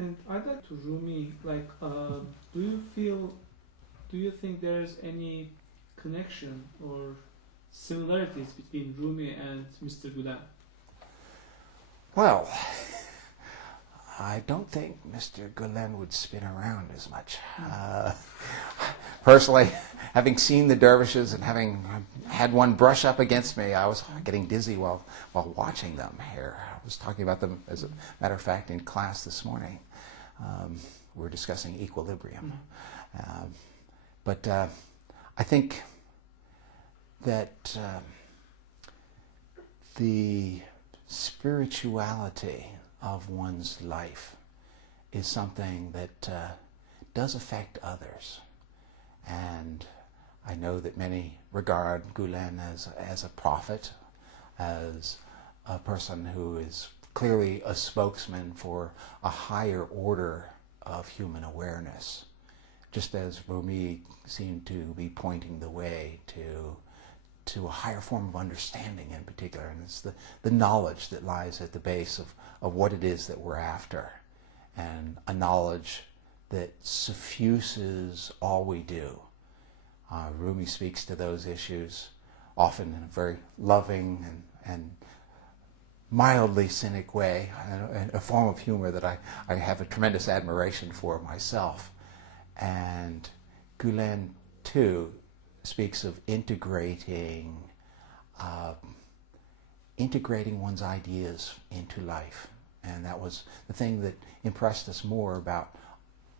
And I'd like to Rumi, like, do you think there's any connection or similarities between Rumi and Mr. Gulen? Well, I don't think Mr. Gulen would spin around as much. Personally, having seen the dervishes and having had one brush up against me, I was getting dizzy while watching them here. I was talking about them, as a matter of fact, in class this morning. We were discussing equilibrium. But I think that the spirituality of one's life is something that does affect others. And I know that many regard Gulen as a prophet, as a person who is clearly a spokesman for a higher order of human awareness, just as Rumi seemed to be pointing the way to a higher form of understanding in particular, and it's the knowledge that lies at the base of what it is that we're after, and a knowledge that suffuses all we do. Rumi speaks to those issues often in a very loving and mildly cynic way, a form of humor that I have a tremendous admiration for myself. And Gulen, too, speaks of integrating one's ideas into life. And that was the thing that impressed us more about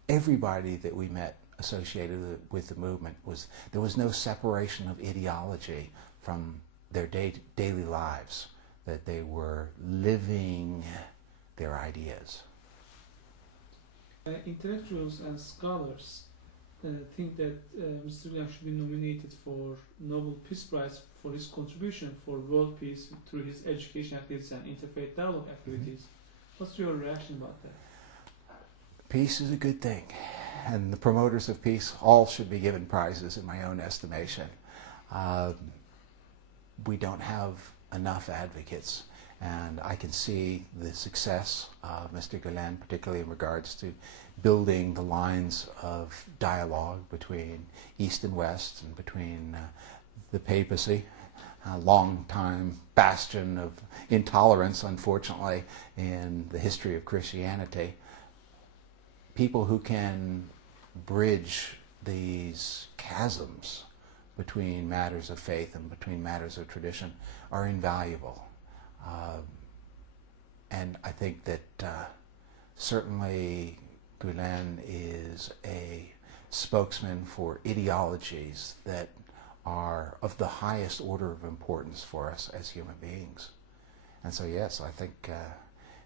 everybody that we met associated with the movement, was there was no separation of ideology from their daily lives, that they were living their ideas. Intellectuals and scholars think that Mr. Gulen should be nominated for Nobel Peace Prize for his contribution for world peace through his education activities and interfaith dialogue activities. What's your reaction about that? Peace is a good thing, and the promoters of peace all should be given prizes in my own estimation. We don't have enough advocates, and I can see the success of Mr. Gulen, particularly in regards to building the lines of dialogue between East and West, and between the papacy, a long-time bastion of intolerance, unfortunately, in the history of Christianity. People who can bridge these chasms between matters of faith and between matters of tradition are invaluable. And I think that certainly Gulen is a spokesman for ideologies that are of the highest order of importance for us as human beings. And so yes, I think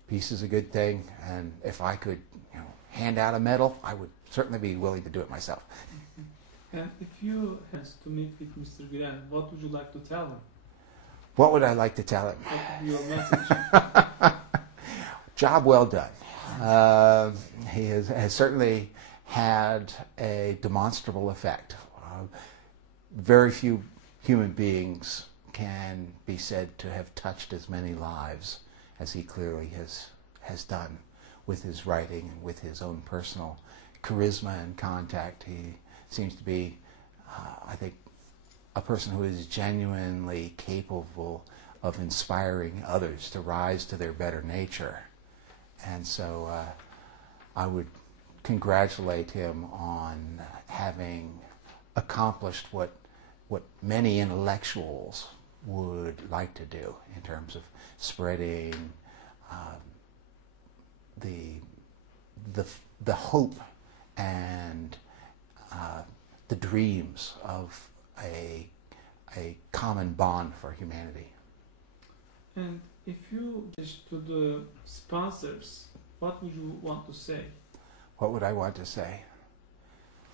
peace is a good thing, and if I could hand out a medal, I would certainly be willing to do it myself. And if you had to meet with Mr. Gulen, what would you like to tell him? What would I like to tell him? What would be your message? Job well done. He has certainly had a demonstrable effect. Very few human beings can be said to have touched as many lives as he clearly has done with his writing and with his own personal charisma and contact. He seems to be, I think, a person who is genuinely capable of inspiring others to rise to their better nature. And so I would congratulate him on having accomplished what many intellectuals would like to do in terms of spreading the hope and the dreams of a common bond for humanity. And if you wish to the sponsors, what would you want to say? What would I want to say?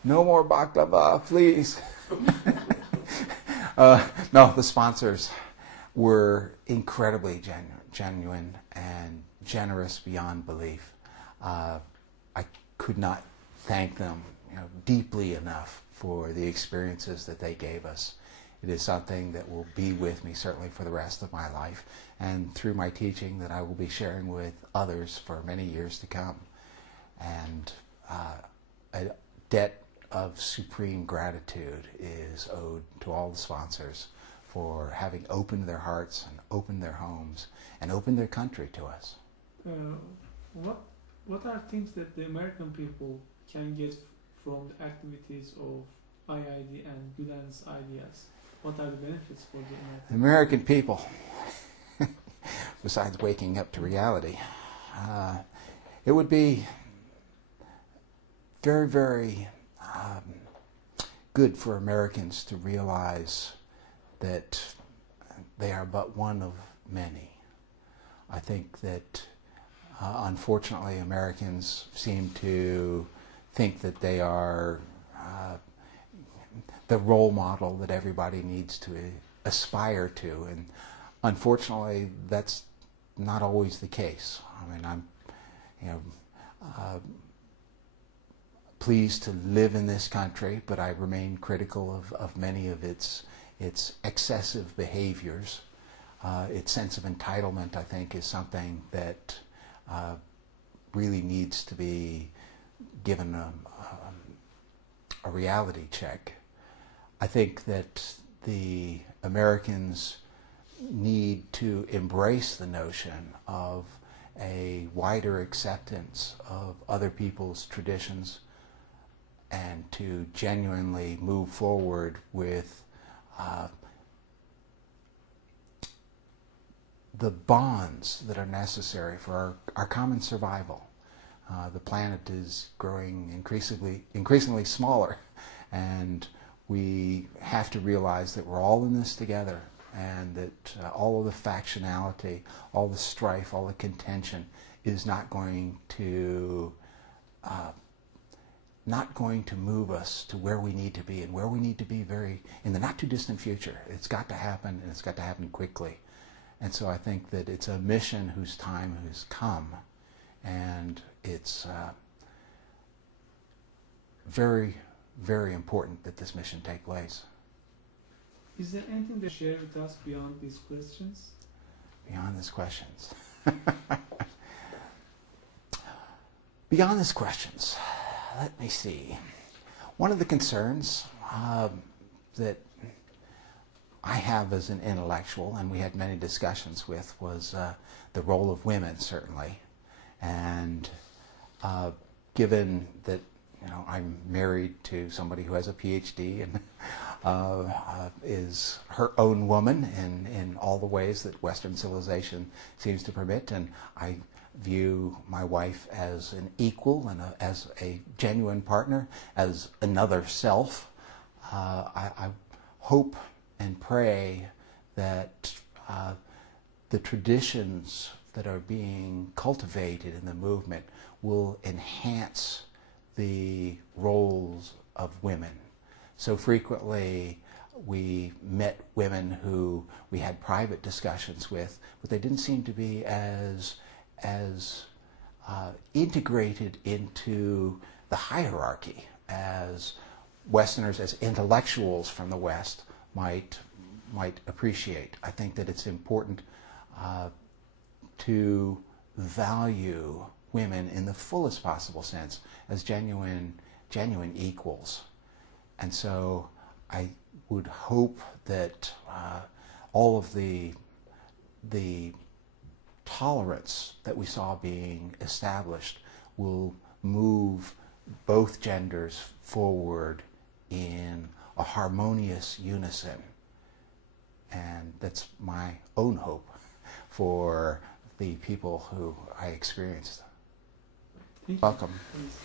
No more baklava, please. No, the sponsors were incredibly genuine and generous beyond belief. I could not thank them deeply enough for the experiences that they gave us. It is something that will be with me certainly for the rest of my life, and through my teaching that I will be sharing with others for many years to come. And a debt of supreme gratitude is owed to all the sponsors for having opened their hearts and opened their homes and opened their country to us. What are things that the American people can get from the activities of IID and Gulen's ideas? What are the benefits for the American people, besides waking up to reality? It would be very, very good for Americans to realize that they are but one of many. I think that unfortunately Americans seem to think that they are the role model that everybody needs to aspire to, and unfortunately that's not always the case. I mean, I'm pleased to live in this country, but I remain critical of many of its excessive behaviors. Its sense of entitlement, I think, is something that really needs to be given a reality check. I think that the Americans need to embrace the notion of a wider acceptance of other people's traditions and to genuinely move forward with the bonds that are necessary for our common survival. The planet is growing increasingly smaller, and we have to realize that we're all in this together, and that all of the factionality, all the strife, all the contention is not going to move us to where we need to be, and where we need to be in the not too distant future. It's got to happen, and it's got to happen quickly. And so I think that it's a mission whose time has come, and it's very, very important that this mission take place. Is there anything to share with us beyond these questions? Beyond these questions. Beyond these questions, let me see. One of the concerns that I have as an intellectual, and we had many discussions with, was the role of women, certainly. And given that I'm married to somebody who has a PhD and is her own woman in all the ways that Western civilization seems to permit, and I view my wife as an equal and as a genuine partner, as another self. I hope and pray that the traditions that are being cultivated in the movement will enhance the roles of women. So frequently we met women who we had private discussions with, but they didn't seem to be as integrated into the hierarchy as Westerners, as intellectuals from the West might appreciate. I think that it's important to value women in the fullest possible sense as genuine equals. And so I would hope that all of the tolerance that we saw being established will move both genders forward in a harmonious unison. And that's my own hope for the people who I experienced. Thank you. Welcome. Thanks.